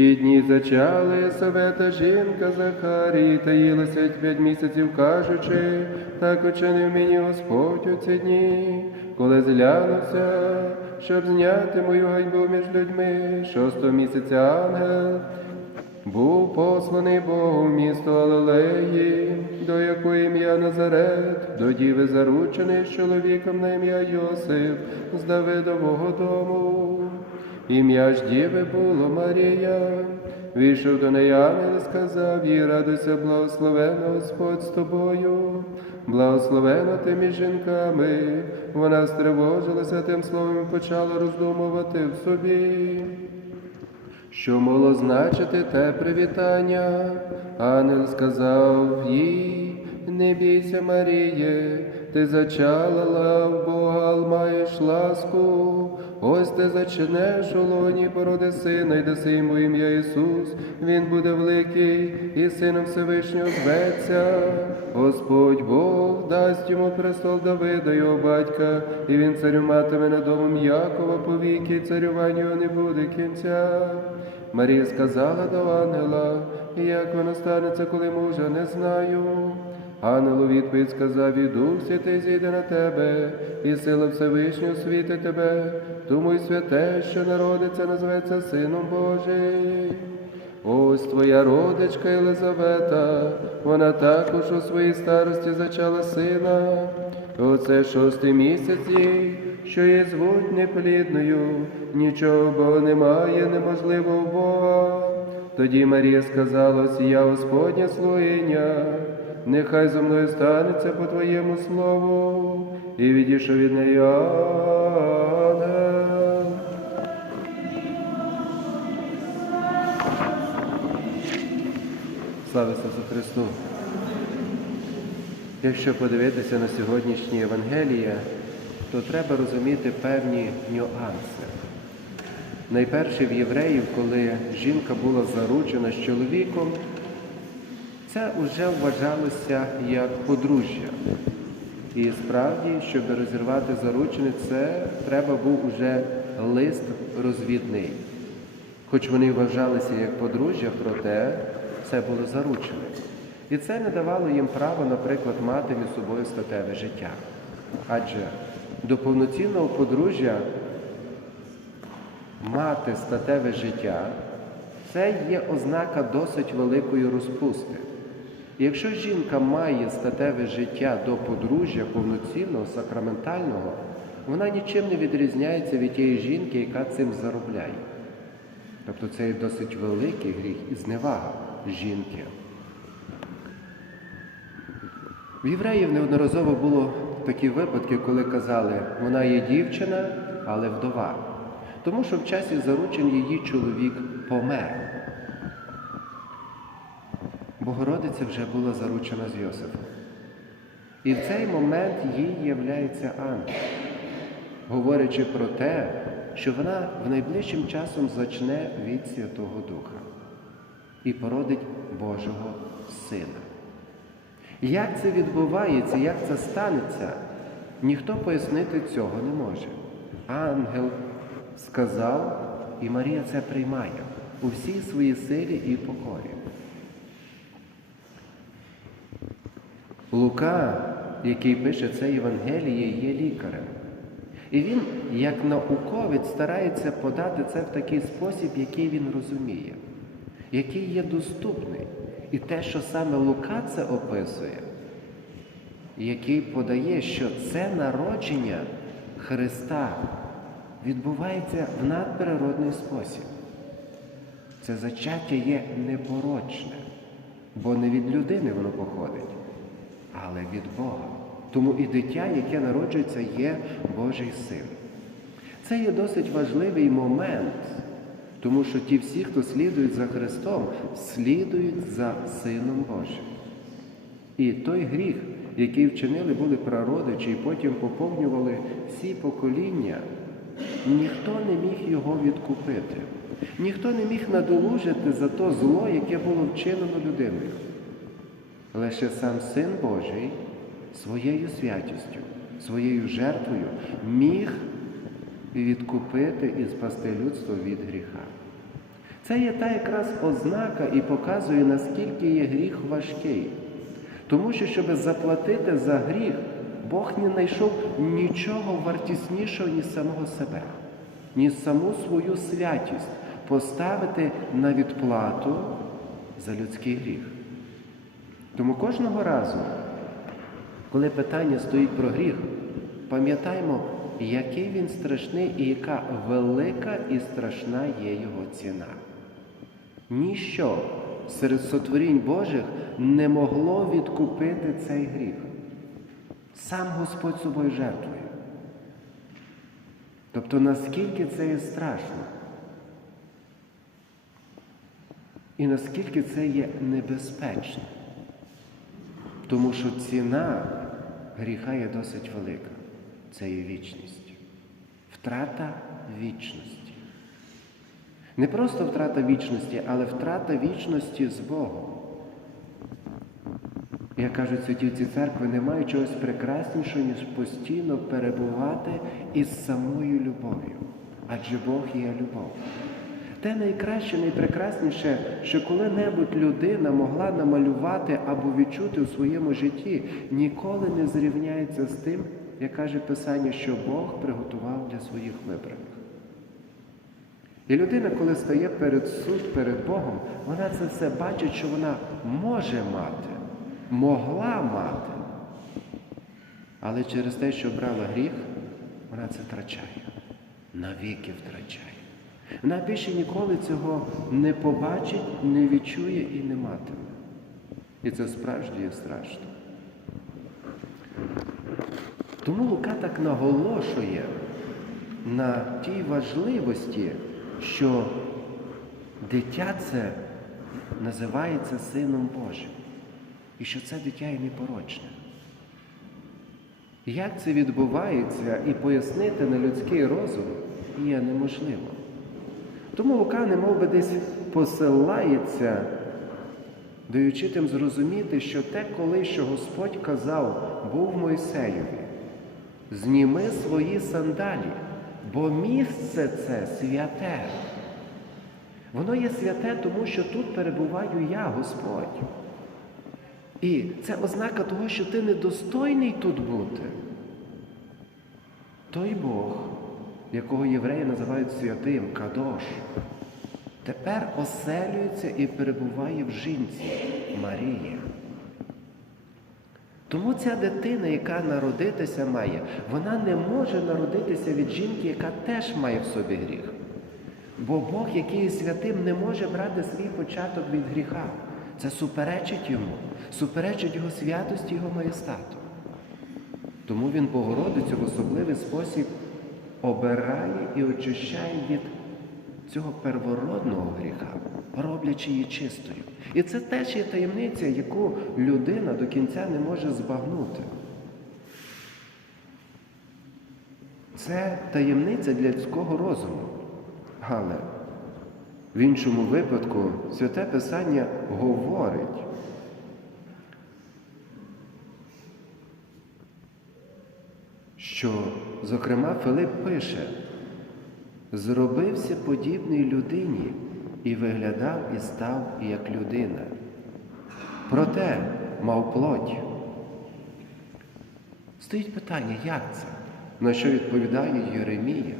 ті дні зачали совета жінка Захарії, та їлася п'ять місяців, кажучи, так учинив мені Господь у ці дні, коли зглянувся, щоб зняти мою ганьбу між людьми, шостого місяця ангел. Був посланий Богом місто Галилеї, до якої ім'я Назарет, до діви заручений з чоловіком на ім'я Йосип з Давидового дому. Ім'я ж діви було Марія. Вийшов до неї ангел і сказав їй, радуйся, благословена Господь з тобою, благословена ти між жінками. Вона стривожилася тим словом і почала роздумувати в собі. Що могло значити те привітання? Ангел сказав їй, не бійся, Маріє, ти зачала лав Бога, ласку. Ось ти зачнеш у лоні породи сина, й даси йому ім'я Ісус. Він буде великий і сином Всевишнього зветься. Господь Бог дасть йому престол Давида, його батька, і він царюватиме над домом Якова повіки, царювання не буде кінця. Марія сказала до ангела, як воно станеться, коли мужа не знаю. Ангел у відповідь сказав, і Дух Святий зійде на тебе, і сила Всевишнього світи тебе, тому й святе, що народиться, назветься Сином Божий. Ось твоя родичка Єлизавета, вона також у своїй старості зачала сина. Оце шостий місяць їй, що її звуть неплідною, нічого бо немає неможливого Бога. Тоді Марія сказала, «Ось я Господня слугиня, нехай зо мною станеться по Твоєму слову, і відійшов від неї ангел. Слава Ісусу Христу! Якщо подивитися на сьогоднішнє Євангеліє, то треба розуміти певні нюанси. Найперше в євреїв, коли жінка була заручена з чоловіком, це вже вважалося як подружжя. І справді, щоб розірвати заручене, це треба був уже лист розвідний. Хоч вони вважалися як подружжя, проте це було заручене. І це не давало їм права, наприклад, мати між собою статеве життя. Адже до повноцінного подружжя мати статеве життя це є ознака досить великої розпусти. Якщо жінка має статеве життя до подружжя повноцінного, сакраментального, вона нічим не відрізняється від тієї жінки, яка цим заробляє. Тобто це є досить великий гріх і зневага жінки. В євреїв неодноразово було такі випадки, коли казали, вона є дівчина, але вдова. Тому що в часі заручень її чоловік помер. Богородиця вже була заручена з Йосифом. І в цей момент їй являється ангел, говорячи про те, що вона в найближчим часом зачне від Святого Духа і породить Божого Сина. Як це відбувається, як це станеться, ніхто пояснити цього не може. Ангел сказав, і Марія це приймає у всій своїй силі і покорі. Лука, який пише це Євангеліє, є лікарем. І він, як науковець, старається подати це в такий спосіб, який він розуміє, який є доступний. І те, що саме Лука це описує, який подає, що це народження Христа відбувається в надприродний спосіб. Це зачаття є непорочне, бо не від людини воно походить, але від Бога. Тому і дитя, яке народжується, є Божий син. Це є досить важливий момент, тому що ті всі, хто слідують за Христом, слідують за Сином Божим. І той гріх, який вчинили, були прародичі, і потім поповнювали всі покоління, ніхто не міг його відкупити. Ніхто не міг надолужити за то зло, яке було вчинено людиною. Лише сам Син Божий своєю святістю, своєю жертвою міг відкупити і спасти людство від гріха. Це є та якраз ознака і показує, наскільки є гріх важкий. Тому що, щоб заплатити за гріх, Бог не знайшов нічого вартіснішого, ніж самого себе, ні саму свою святість поставити на відплату за людський гріх. Тому кожного разу, коли питання стоїть про гріх, пам'ятаймо, який він страшний і яка велика і страшна є його ціна. Ніщо серед сотворінь Божих не могло відкупити цей гріх. Сам Господь собою жертвує. Тобто наскільки це є страшно, і наскільки це є небезпечно. Тому що ціна гріха є досить велика. Це є вічність. Втрата вічності. Не просто втрата вічності, але втрата вічності з Богом. Як кажуть святівці церкви, немає чогось прекраснішого, ніж постійно перебувати із самою любов'ю. Адже Бог є любов. Те найкраще, найпрекрасніше, що коли-небудь людина могла намалювати або відчути у своєму житті, ніколи не зрівняється з тим, як каже Писання, що Бог приготував для своїх вибраних. І людина, коли стає перед суд, перед Богом, вона це все бачить, що вона може мати, могла мати. Але через те, що брала гріх, вона це втрачає. Навіки втрачає. Вона ніколи цього не побачить, не відчує і не матиме. І це справді є страшно. Тому Лука так наголошує на тій важливості, що дитя це називається Сином Божим. І що це дитя є непорочне. Як це відбувається і пояснити на людський розум є неможливо. Тому Лука не би десь посилається, даючи тим зрозуміти, що те, коли що Господь казав, був Мойсеєві, зніми свої сандалі, бо місце це святе. Воно є святе, тому що тут перебуваю я, Господь. І це ознака того, що ти недостойний тут бути. Той Бог, якого євреї називають святим Кадош, тепер оселюється і перебуває в жінці Марії. Тому ця дитина, яка народитися має, вона не може народитися від жінки, яка теж має в собі гріх. Бо Бог, який є святим, не може брати свій початок від гріха. Це суперечить йому, суперечить його святості, його маєстату. Тому він Богородицю в особливий спосіб обирає і очищає від цього первородного гріха, роблячи її чистою. І це теж є таємниця, яку людина до кінця не може збагнути. Це таємниця для людського розуму. Але в іншому випадку Святе Писання говорить, що, зокрема, Филип пише, зробився подібний людині і виглядав і став як людина. Проте мав плоть. Стоїть питання, як це? На що відповідає Єремія?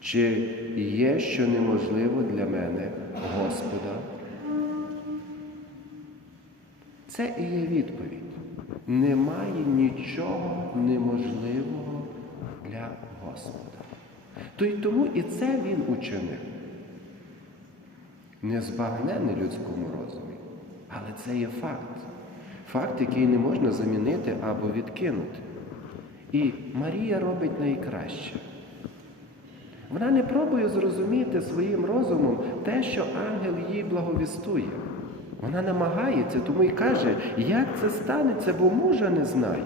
Чи є що неможливо для мене Господа? Це і є відповідь. Немає нічого неможливого для Господа. То й тому і це він учинив. Не збагнений людському розумі, але це є факт. Факт, який не можна замінити або відкинути. І Марія робить найкраще. Вона не пробує зрозуміти своїм розумом те, що ангел їй благовістує. Вона намагається, тому і каже, як це станеться, бо мужа не знаю.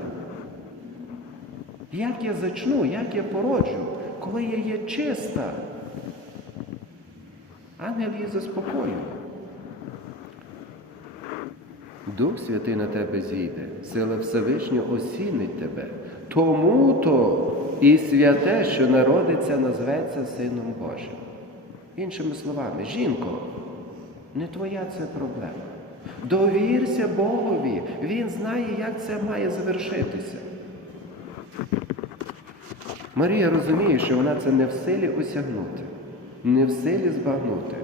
Як я зачну, як я породжу, коли я є чиста. Ангел її заспокоює. Дух Святий на тебе зійде, сила Всевишнього осінить тебе. Тому то і святе, що народиться, назветься Сином Божим. Іншими словами, жінко, не твоя це проблема. Довірся Богові, Він знає, як це має завершитися. Марія розуміє, що вона це не в силі осягнути, не в силі збагнути.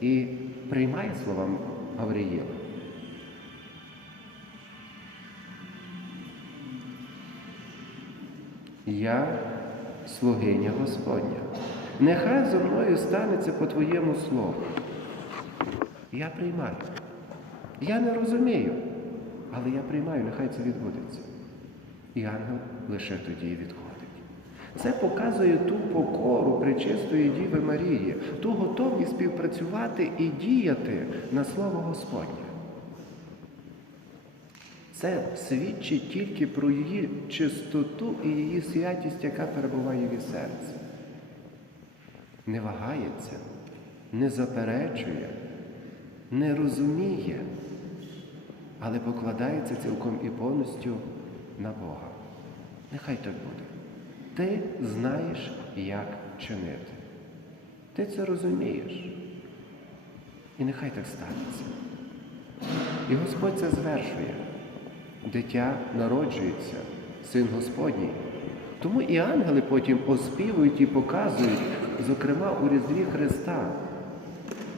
І приймає слова Гавриїла. Я слугиня Господня. Нехай зо мною станеться по твоєму слову. Я приймаю. Я не розумію, але я приймаю, нехай це відбудеться. І ангел лише тоді відходить. Це показує ту покору Пречистої Діви Марії, ту готовність співпрацювати і діяти на слово Господнє. Це свідчить тільки про її чистоту і її святість, яка перебуває в її серці. Не вагається, не заперечує, не розуміє, але покладається цілком і повністю на Бога. Нехай так буде. Ти знаєш, як чинити. Ти це розумієш. І нехай так станеться. І Господь це звершує. Дитя народжується, син Господній. Тому і ангели потім оспівують і показують, зокрема у Різдві Христа,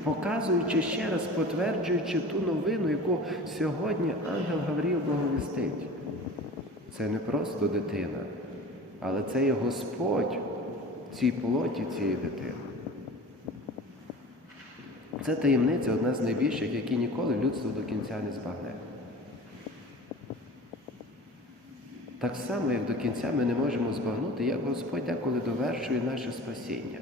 показуючи ще раз, потверджуючи ту новину, яку сьогодні ангел Гавріл благовістить. Це не просто дитина, але це є Господь в цій плоті цієї дитини. Це таємниця одна з найбільших, які ніколи людство до кінця не збагне. Так само, як до кінця ми не можемо збагнути, як Господь деколи довершує наше спасіння.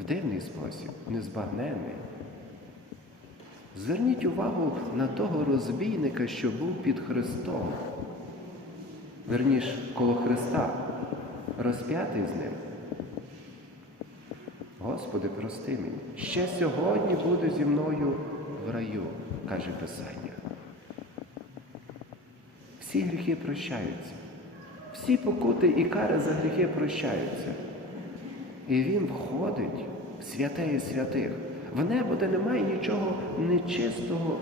В дивний спосіб, незбагнений. Зверніть увагу на того розбійника, що був під Христом. Верніш, коло Христа, розп'ятий з ним. Господи, прости мені, ще сьогодні буде зі мною в раю, каже Писання. Всі гріхи прощаються, всі покути і кари за гріхи прощаються. І він входить в святе і святих, в небо, де немає нічого нечистого.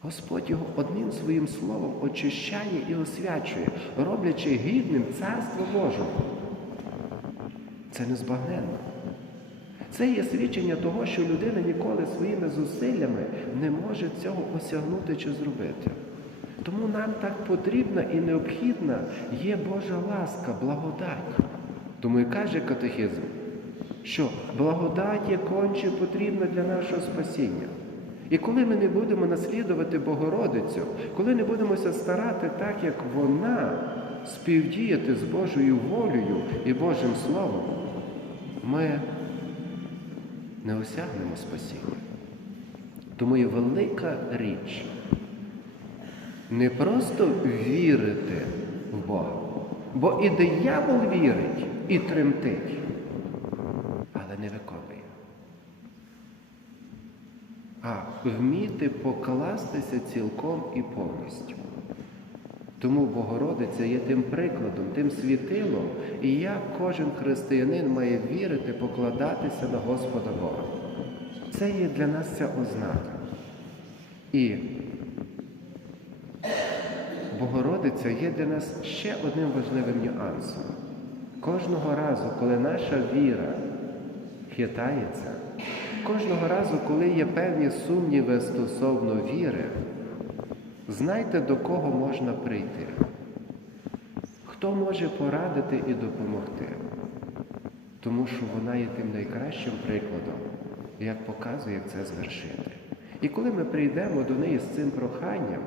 Господь його одним своїм словом очищає і освячує, роблячи гідним Царство Божого. Це незбагненно. Це є свідчення того, що людина ніколи своїми зусиллями не може цього осягнути чи зробити. Тому нам так потрібна і необхідна є Божа ласка, благодать. Тому і каже катехизм, що благодать є конче потрібна для нашого спасіння. І коли ми не будемо наслідувати Богородицю, коли не будемося старати так, як вона, співдіяти з Божою волею і Божим Словом, ми не осягнемо спасіння. Тому є велика річ не просто вірити в Бога, бо і диявол вірить, і тремтить, але не виконує. А вміти покластися цілком і повністю. Тому Богородиця є тим прикладом, тим світилом, і як кожен християнин має вірити, покладатися на Господа Бога. Це є для нас ця ознака. І Богородиця є для нас ще одним важливим нюансом. Кожного разу, коли наша віра хитається, кожного разу, коли є певні сумніви стосовно віри, знайте, до кого можна прийти. Хто може порадити і допомогти? Тому що вона є тим найкращим прикладом, як показує, як це звершити. І коли ми прийдемо до неї з цим проханням,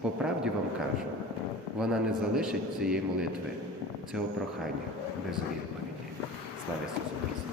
по правді вам кажу, вона не залишить цієї молитви, цього прохання без відповіді. Слава Ісусу Христу!